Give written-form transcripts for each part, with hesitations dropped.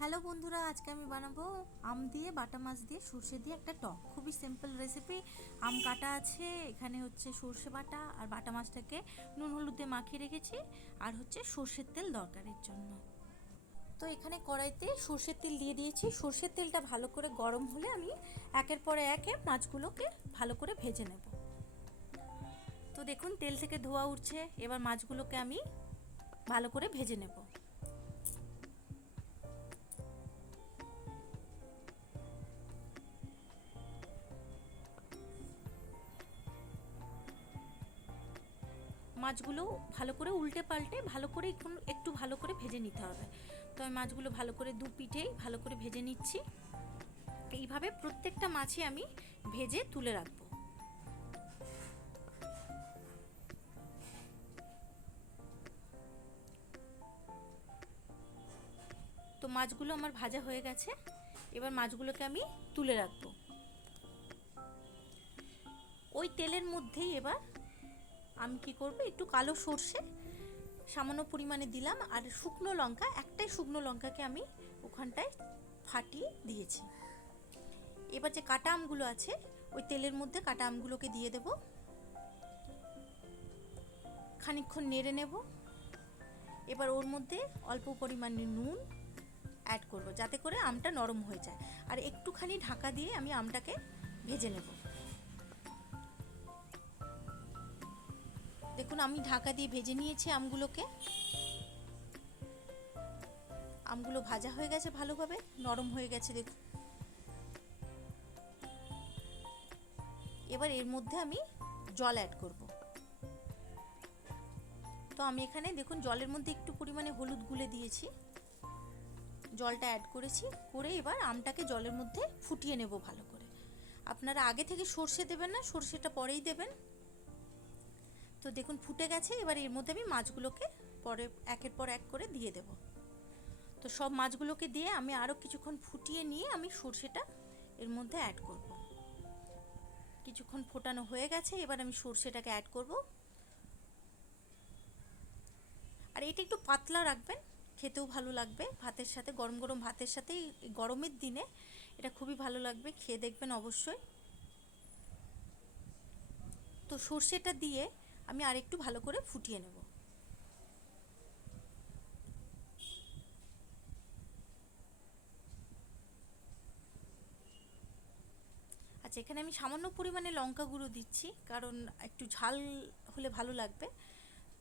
Hello বন্ধুরা, আজকে আমি বানাবো আম দিয়ে বাটা মাছ দিয়ে সর্ষে দিয়ে একটা টক। খুবই সিম্পল রেসিপি। আম কাটা আছে, এখানে হচ্ছে সর্ষে বাটা আর বাটা মাছটাকে নুন হলুদ দিয়ে মাখিয়ে রেখেছি, আর হচ্ছে সর্ষের তেল দরকারের জন্য। তো এখানে কড়াইতে সর্ষের তেল দিয়ে দিয়েছি। সর্ষের তেলটা ভালো করে গরম হলে আমি একের পরে একে মাছগুলোকে ভালো করে ভেজে নেব। তো দেখুন তেল থেকে ধোঁয়া উঠছে, এবার মাছগুলোকে আমি ভালো করে ভেজে নেব। মাছগুলো ভালো করে উল্টে পাল্টে ভালো করে একটু ভালো করে ভেজে নিতে হবে। তো আমি মাছগুলো ভালো করে দু পিঠেই ভালো করে ভেজে নিচ্ছি। এইভাবে প্রত্যেকটা মাছই আমি ভেজে তুলে রাখবো। তো মাছগুলো আমার ভাজা হয়ে গেছে, এবার মাছগুলোকে আমি তুলে রাখবো। ওই তেলের মধ্যেই এবার আমি কি করব, একটু কালো সর্ষে সামান্য পরিমাণে দিলাম, আর শুকনো লঙ্কা, একটাই শুকনো লঙ্কাকে আমি ওখানটায় ফাটিয়ে দিয়েছি। এবার যে কাটা আমগুলো আছে ওই তেলের মধ্যে কাটা আমগুলোকে দিয়ে দেব, খানিকক্ষণ নেড়ে নেব। এবার ওর মধ্যে অল্প পরিমাণে নুন অ্যাড করব যাতে করে আমটা নরম হয়ে যায়, আর একটুখানি ঢাকা দিয়ে আমি আমটাকে ভেজে নেব। দেখুন আমি ঢাকা দিয়ে ভেজে নিয়েছি আমগুলোকে। আমগুলো ভাজা হয়ে গেছে, ভালোভাবে নরম হয়ে গেছে দেখুন। এবার এর মধ্যে আমি জল অ্যাড করব। তো আমি এখানে দেখুন জলের মধ্যে একটু পরিমাণে হলুদ গুলে দিয়েছি, জলটা অ্যাড করেছি, করে এবার আমটাকে জলের মধ্যে ফুটিয়ে নেব ভালো করে। আপনারা আগে থেকে সর্ষে দেবেন না, সর্ষেটা পরেই দেবেন। তো দেখুন ফুটে গেছে, এবার এর মধ্যে আমি মাছগুলোকে পরে একের পর এক করে দিয়ে দেব। তো সব মাছগুলোকে দিয়ে আমি আরও কিছুক্ষণ ফুটিয়ে নিয়ে আমি সর্ষেটা এর মধ্যে অ্যাড করব। কিছুক্ষণ ফোটানো হয়ে গেছে, এবার আমি সর্ষেটাকে অ্যাড করব। আর এটা একটু পাতলা রাখবেন, খেতেও ভালো লাগবে ভাতের সাথে, গরম গরম ভাতের সাথে এই গরমের দিনে এটা খুবই ভালো লাগবে, খেয়ে দেখবেন অবশ্যই। তো সর্ষেটা দিয়ে আমি আর একটু ভালো করে ফুটিয়ে নেব। আচ্ছা, এখানে আমি সামান্য পরিমাণে লঙ্কা গুঁড়ো দিচ্ছি, কারণ একটু ঝাল হলে ভালো লাগবে,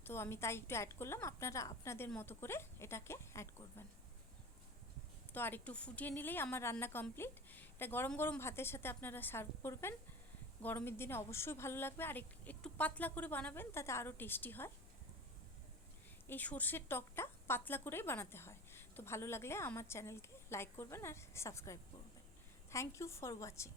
তো আমি তাই একটু অ্যাড করলাম। আপনারা আপনাদের মতো করে এটাকে অ্যাড করবেন। তো আর একটু ফুটিয়ে নিলেই আমার রান্না কমপ্লিট। এটা গরম গরম ভাতের সাথে আপনারা সার্ভ করবেন, গরমের দিনে অবশ্যই ভালো লাগবে। আর একটু পাতলা করে বানাবেন, তাতে আরও টেস্টি হয়। এই সর্ষের টকটা পাতলা করেই বানাতে হয়। তো ভালো লাগলে আমার চ্যানেলকে লাইক করবেন আর সাবস্ক্রাইব করবেন। Thank you for watching.